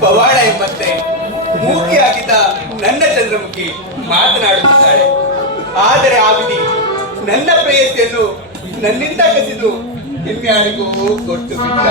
ಪವಾಡ ಎಂಬಂತೆ ಮೂಕಿಯಾಗಿದ್ದ ನನ್ನ ಚಂದ್ರಮುಖಿ ಮಾತನಾಡುತ್ತಿದ್ದಾಳೆ ಆದರೆ ಆ ವಿಧಿ ನನ್ನ ಪ್ರೇಯಸಿಯನ್ನು ನನ್ನಿಂದ ಕಸಿದು ಇನ್ಯಾರಿಗೂ ಕೊಟ್ಟು ಬಿಟ್ಟ.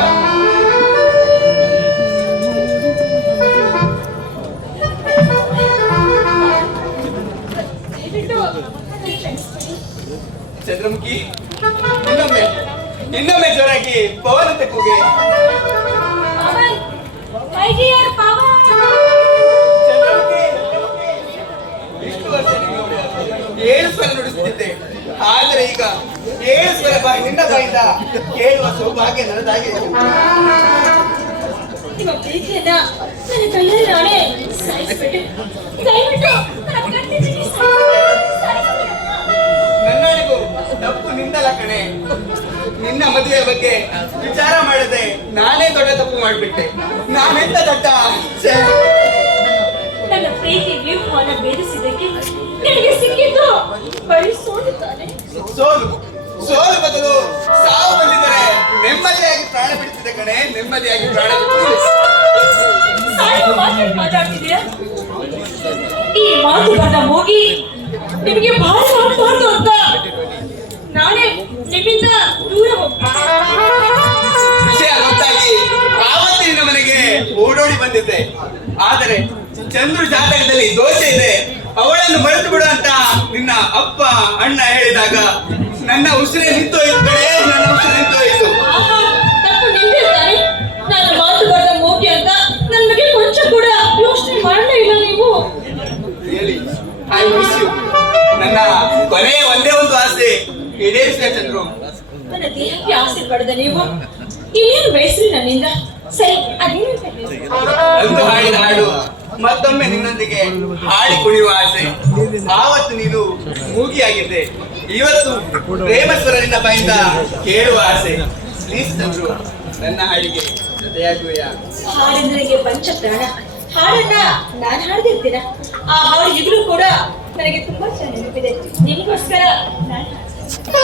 ಏಳು ಸ್ವರ ನಿನ್ನ ಬಾಯಿಂದ ಕೇಳುವ ಸೌಭಾಗ್ಯ ನನ್ನದಾಗಿದೆ ನಿಮ್ಮ ಪ್ರೀತಿಯನ್ನ ನನ್ನ ಕೈಯಲ್ಲಿ ನಾನೇ ಸಾಯಿಸ್ಬಿಟ್ಟೆ. ದಯವಿಟ್ಟು ನನ್ನ ಕಣ್ಣಿಗೆ ಸಾಯಿಸ್ಬಿಡಿ. ನನ್ನಳಿಗೂ ತಪ್ಪು ನಿಂದಲ್ಲ ಕಣೆ. ನಿನ್ನ ಮದುವೆ ಬಗ್ಗೆ ವಿಚಾರ ಮಾಡದೆ ನಾನೇ ದೊಡ್ಡ ತಪ್ಪು ಮಾಡಿಬಿಟ್ಟೆ. ನಾನೆಂತ ದೊಡ್ಡ. ನನ್ನ ಪ್ರೀತಿ ವ್ಯೂಹವನ್ನು ಭೇದಿಸಿದ್ದಕ್ಕೆ ನಿನಗೆ ಸಿಕ್ಕಿದ್ದು ಬರೀ ಸೋಲು ನೆಮ್ಮದಿಯಾಗಿ ಪ್ರಾಣ ಮಾತಾಡ್ತಿದ್ದೀರಾ ಈ ಮಾತುಗಳನ್ನ ಹೋಗಿ ನಿಮಗೆ ಬಹಳ ಮಾಡಬಾರ್ದು ಅಂತ. ನಾನೇ ನಿಮ್ಮಿಂದ ದೂರ ವಿಷಯ ಗೊತ್ತಾಗಿ ಆವತ್ತಿನ ಮನೆಗೆ ಓಡೋಡಿ ಬಂದಿದ್ದೆ. ಆದರೆ ಚಂದ್ರ ಜಾತಕದಲ್ಲಿ ದೋಷ ಇದೆ. ಅವಳನ್ನು ಮರೆತು ಬಿಡು ಅಂತ ನಿನ್ನ ಅಪ್ಪ ಅಣ್ಣ ಹೇಳಿದಾಗ ನನ್ನ ಉಸಿರೇ ನಿಂತೋಯ್ತು ಕಡೆ ನನ್ನ ಉಸಿರೇ ನಿಂತೋಯ್ತು. ಈಡೇರಿಸಿದ ಚಂದ್ರು. ನನ್ನ ದೇಹಕ್ಕೆ ಆಸೆ ಪಡೆದ ನೀವು ಇನ್ನೇನು ಬಯಸ್ರಿ ನನ್ನಿಂದ? ಸರಿ ಅದೇನು ಅಂತ ಹೇಳಿ. ಅಂದು ಹಾಡಿದ ಹಾಡು. ಮತ್ತೊಮ್ಮೆ ನಿನ್ನೊಂದಿಗೆ ಹಾಡಿ ಕುಣಿಯುವ ಆಸೆ. ಆವತ್ತು ನೀನು ಮೂಗಿಯಾಗಿದ್ದೆ. ಇವತ್ತು ಪ್ರೇಮ ಬಂದ ನಿನ್ನ ಬಾಯಿಂದ ಕೇಳುವ ಆಸೆ. ಪ್ಲೀಸ್ ಚಂದ್ರು ನನ್ನ ಹಾಡಿಗೆ ಹಾಡಿದ್ರಿಗೆ ಹಾಡೆಂದರಿಗೆ ಪಂಚ ಪ್ರಾಣ. ಹಾಡನ್ನ ನಾನು ಹಾಡ್ದಿರ್ತೀನ ಆ ಹಾಡು ಈಗಲೂ ಕೂಡ ನನಗೆ ತುಂಬಾ ಚೆನ್ನಾಗಿದೆ. ನಿಮಗೋಸ್ಕರ ನಾನು Música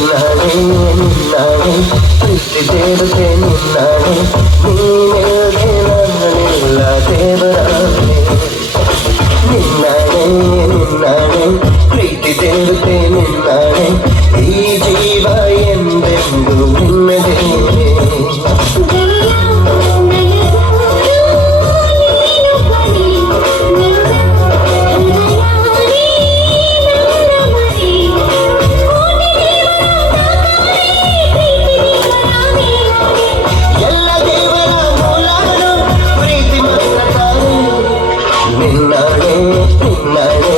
నిన్నవే నిన్నవే సృష్టి దేవతే నిన్నవే నీవేదే నన్ననిల్ల దేవరావే నిన్నవే నిన్నవే ప్రీతి దేవతే నిన్నవే ఈ నిన్నాడే నిన్నాడే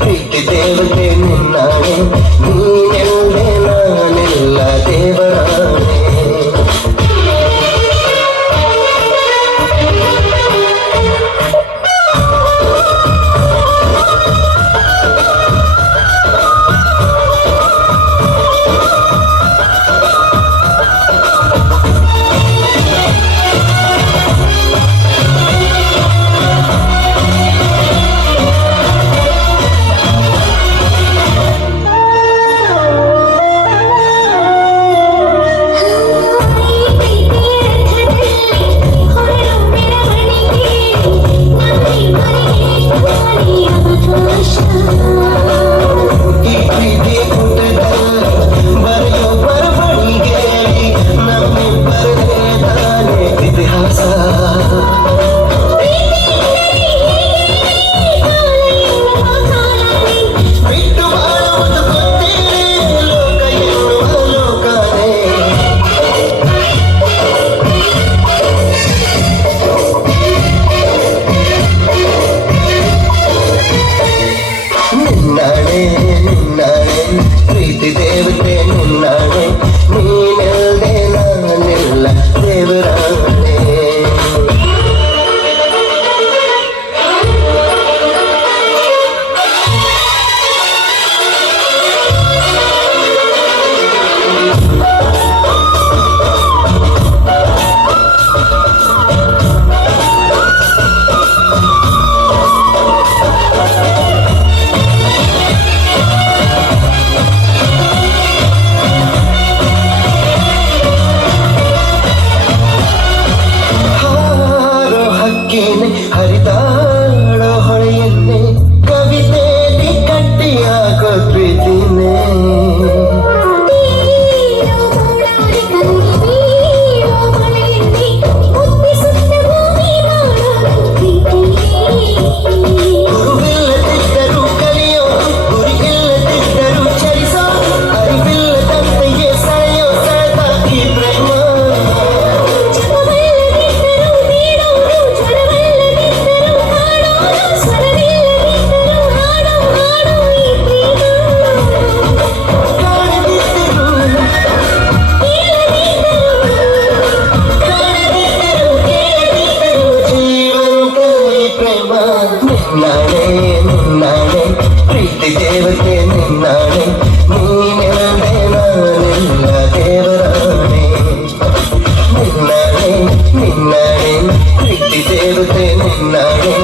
పిట్టి దేవతే నిన్నాడే. నీనెందేనా ನಾನೇ ನೀನಲ್ಲದೆ ನಾನಿಲ್ಲ ದೇವರಾಣೆ నిన్నాడే ప్రీతి చేరితే నిన్నాడే